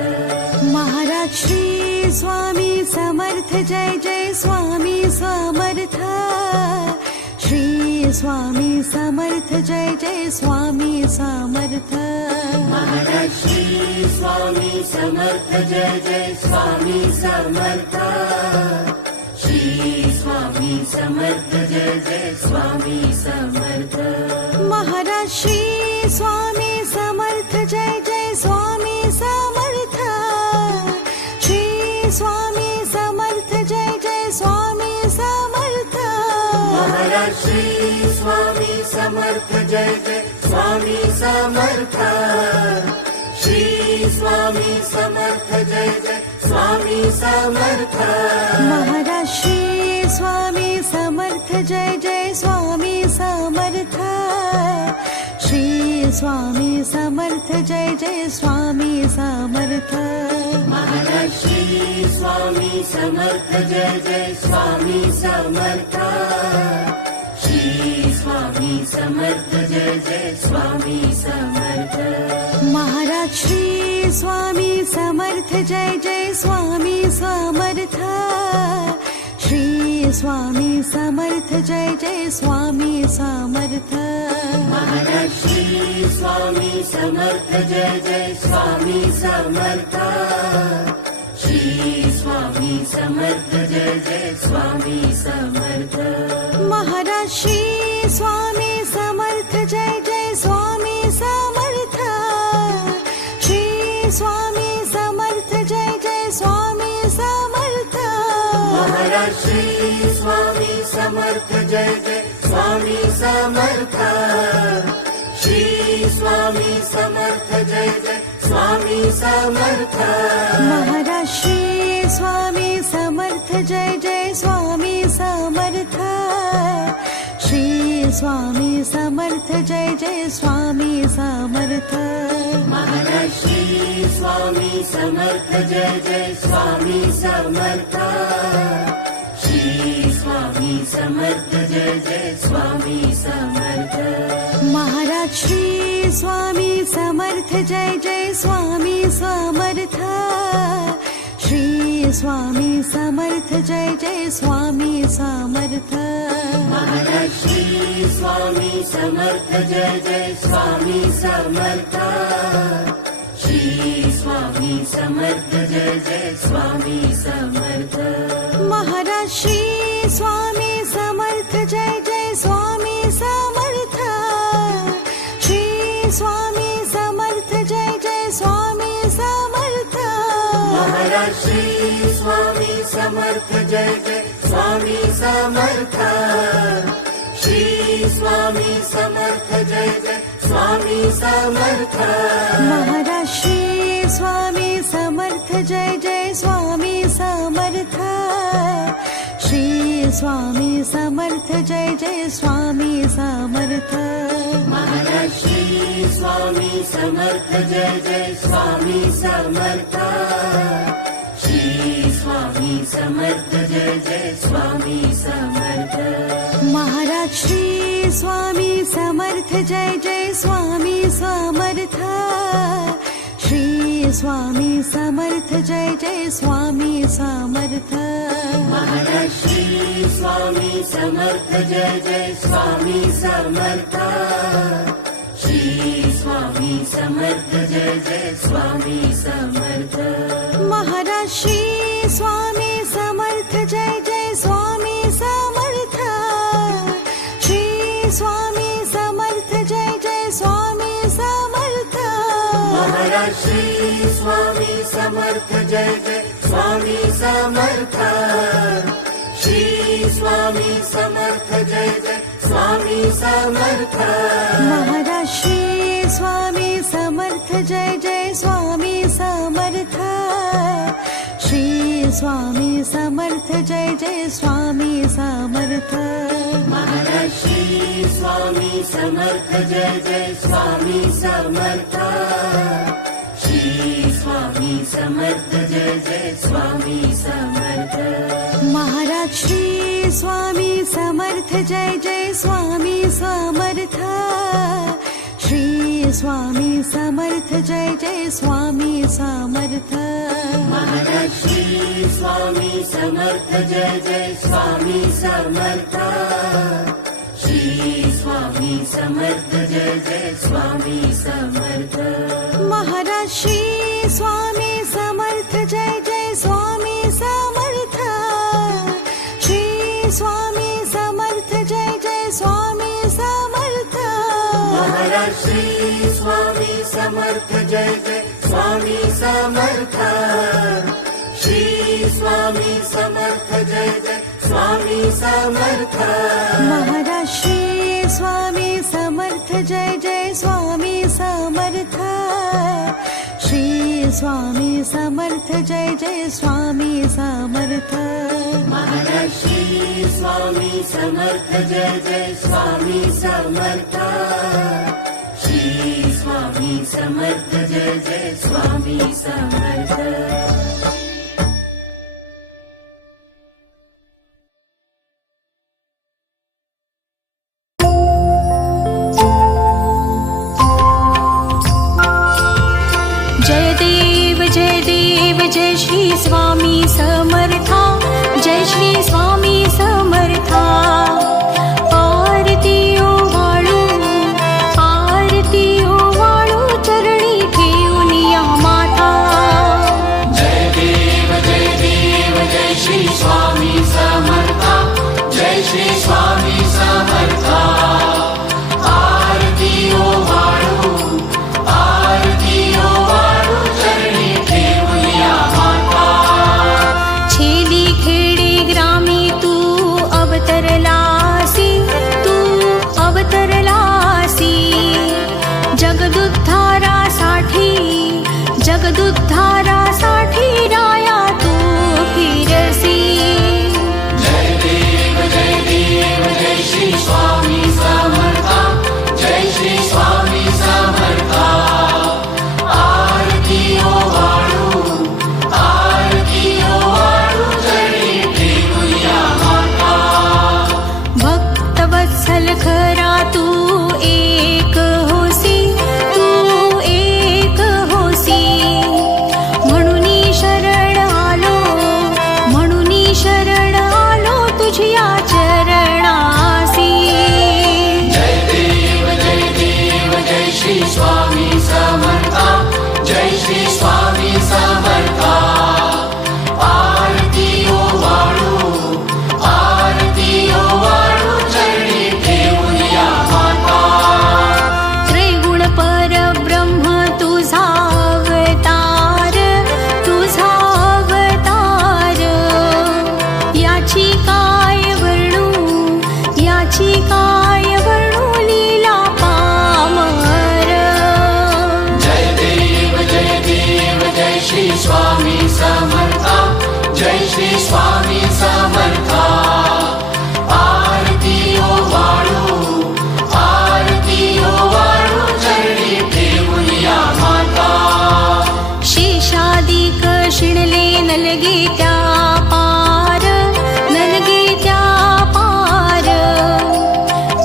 महाराज श्री स्वामी समर्थ जय जय स्वामी समर्थ श्री स्वामी समर्थ जय जय स्वामी समर्थ महाराज श्री स्वामी समर्थ जय जय स्वामी समर्थ श्री स्वामी समर्थ जय जय स्वामी समर्थ महाराज श्री स्वामी समर्थ जय जय स्वामी समर्थ श्री स्वामी समर्थ जय जय स्वामी समर्थ महाराज श्री स्वामी समर्थ जय जय स्वामी समर्थ श्री स्वामी समर्थ जय जय स्वामी समर्थ महाराज श्री स्वामी समर्थ जय जय स्वामी समर्थ श्री स्वामी समर्थ जय जय स्वामी समर्थ महाराज श्री स्वामी समर्थ जय जय स्वामी समर्थ श्री स्वामी समर्थ जय जय स्वामी समर्थ महाराज श्री स्वामी समर्थ जय जय स्वामी समर्थ श्री स्वामी समर्थ जय जय स्वामी समर्थ महाराज श्री स्वामी समर्थ जय जय स्वामी समर्थ श्री स्वामी समर्थ जय जय स्वामी समर्थ महाराज श्री स्वामी समर्थ जय जय स्वामी समर्थ श्री स्वामी समर्थ जय जय स्वामी समर्थ महाराज श्री स्वामी समर्थ जय जय स्वामी समर्थ श्री स्वामी समर्थ जय जय स्वामी समर्थ महाराज श्री स्वामी समर्थ जय जय स्वामी समर्थ श्री स्वामी समर्थ जय जय स्वामी समर्थ महाराज श्री स्वामी समर्थ जय जय स्वामी समर्थ श्री स्वामी समर्थ जय जय स्वामी समर्थ महाराज श्री स्वामी समर्थ जय जय स्वामी समर्थ श्री स्वामी समर्थ जय जय स्वामी समर्थ महाराज श्री स्वामी समर्थ जय जय स्वामी समर्थ श्री स्वामी समर्थ जय जय स्वामी समर्थ महाराज श्री स्वामी समर्थ जय जय स्वामी समर्थ श्री स्वामी समर्थ जय जय स्वामी समर्थ महाराज श्री स्वामी समर्थ जय जय स्वामी समर्थ श्री स्वामी महाराज श्री स्वामी समर्थ जय जय स्वामी समर्थ श्री स्वामी समर्थ जय जय स्वामी समर्थ महाराज श्री स्वामी समर्थ जय जय स्वामी समर्थ श्री स्वामी समर्थ जय जय स्वामी समर्थ महाराज श्री स्वामी समर्थ जय जय स्वामी समर्थ श्री स्वामी समर्थ जय जय स्वामी समर्थ महाराज श्री स्वामी समर्थ जय जय स्वामी समर्थ श्री स्वामी समर्थ जय जय स्वामी समर्थ महाराज श्री स्वामी समर्थ जय जय स्वामी समर्थ श्री स्वामी समर्थ जय जय स्वामी समर्थ महाराज श्री स्वामी समर्थ जय जय स्वामी समर्थ श्री स्वामी समर्थ जय जय स्वामी समर्थ महाराज श्री स्वामी समर्थ जय जय स्वामी समर्थ श्री स्वामी समर्थ जय जय स्वामी समर्थ महाराज श्री स्वामी समर्थ जय जय स्वामी समर्थ श्री स्वामी समर्थ जय जय स्वामी समर्थ महाराज श्री स्वामी समर्थ जय जय स्वामी समर्थ श्री स्वामी समर्थ जय जय स्वामी समर्थ महाराज श्री स्वामी समर्थ जय जय स्वामी समर्थ श्री स्वामी समर्थ जय जय स्वामी समर्थ महाराज श्री स्वामी समर्थ जय जय स्वामी समर्थ श्री स्वामी समर्थ जय जय स्वामी समर्थ महाराज श्री स्वामी समर्थ जय जय स्वामी समर्थ श्री स्वामी समर्थ जय जय स्वामी समर्थ महाराज श्री स्वामी समर्थ जय जय स्वामी समर्थ श्री स्वामी समर्थ जय जय स्वामी समर्थ महाराज श्री स्वामी समर्थ जय जय स्वामी समर्थ श्री स्वामी समर्थ जय जय स्वामी समर्थ महाराज श्री स्वामी समर्थ जय जय स्वामी समर्थ श्री स्वामी समर्थ जय जय स्वामी समर्थ जय श्री स्वामी समर्था जय श्री स्वामी समर्था आरती ओवाळू चरणी घेऊन या माता जय देव जय श्री स्वामी समर्था जय श्री स्वामी समर्था आरती ओवाळू चरणी घेऊन या माता छेली जय श्री स्वामी समर्था आरती ओ वाळू चरणी ठेवूया माता शेषादिक शिणले नलगे त्या पार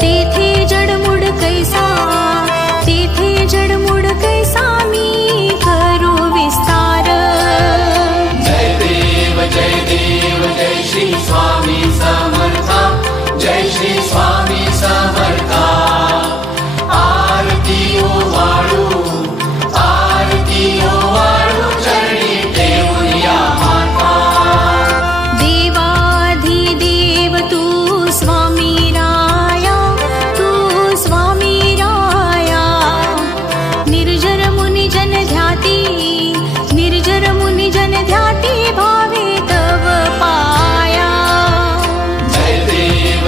तेथे जडमुड कैसा मी करू विस्तार जय देव जय श्री स्वामी समर्था जय श्री स्वामी समर्था आरती ओ वाळू चरणी ठेवूया माता देवाधिदेव तू स्वामी राया निर्जर मुनि जन ध्याती भावे तव पाया जय देव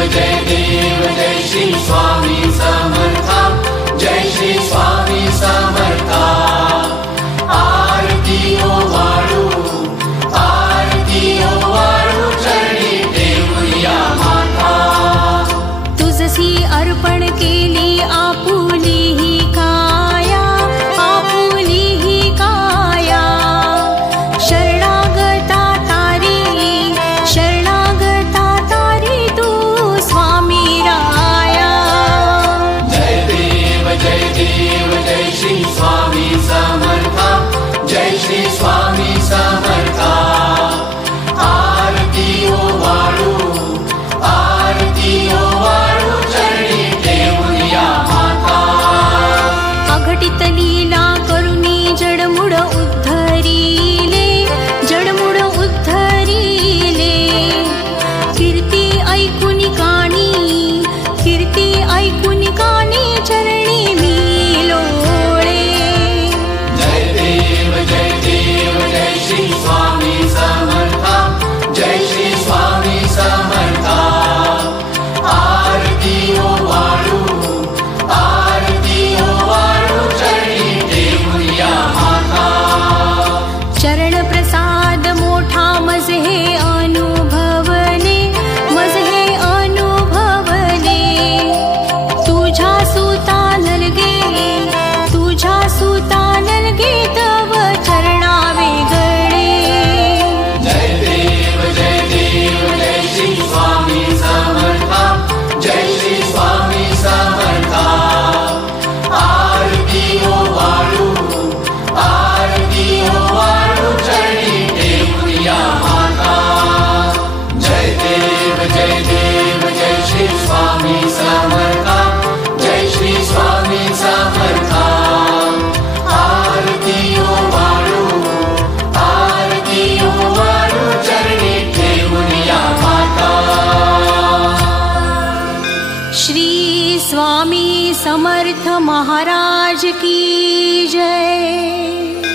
जय श्री स्वामी समर्था जय श्री स्वामी समर्था आरती ओ वाळू चरणी ठेवूया माता तुझसी अर्पण केली आपुली ही काया शरणागता तारी तू स्वामी राया जय देव जय श्री स्वामी समर्था जय श्री स्वामी समर्था आरती ओ वाळू चरणी ठेवूया माता अघटित लीला करुणी जडमुड उद्धरिले कीर्ती ऐकुनी कानी चरणी मी लोळे जय देव जय श्री स्वामी समर्था जय श्री स्वामी समर्था आरती ओ वाळू चरणी ठेवूया माता चरण प्रसाद मोठा मज हे अनुभवले तुझ्या सुता नलगे तव चरणा वेगळे जय देव जय श्री स्वामी समर्था जय श्री स्वामी समर्था आरती ओ वाळू चरणी ठेवूया माता जय देव जय श्री स्वामी समर्था जय श्री स्वामी समर्था आरती ओ वाळू चरणी ठेवूया माता श्री स्वामी समर्थ महाराज की जय।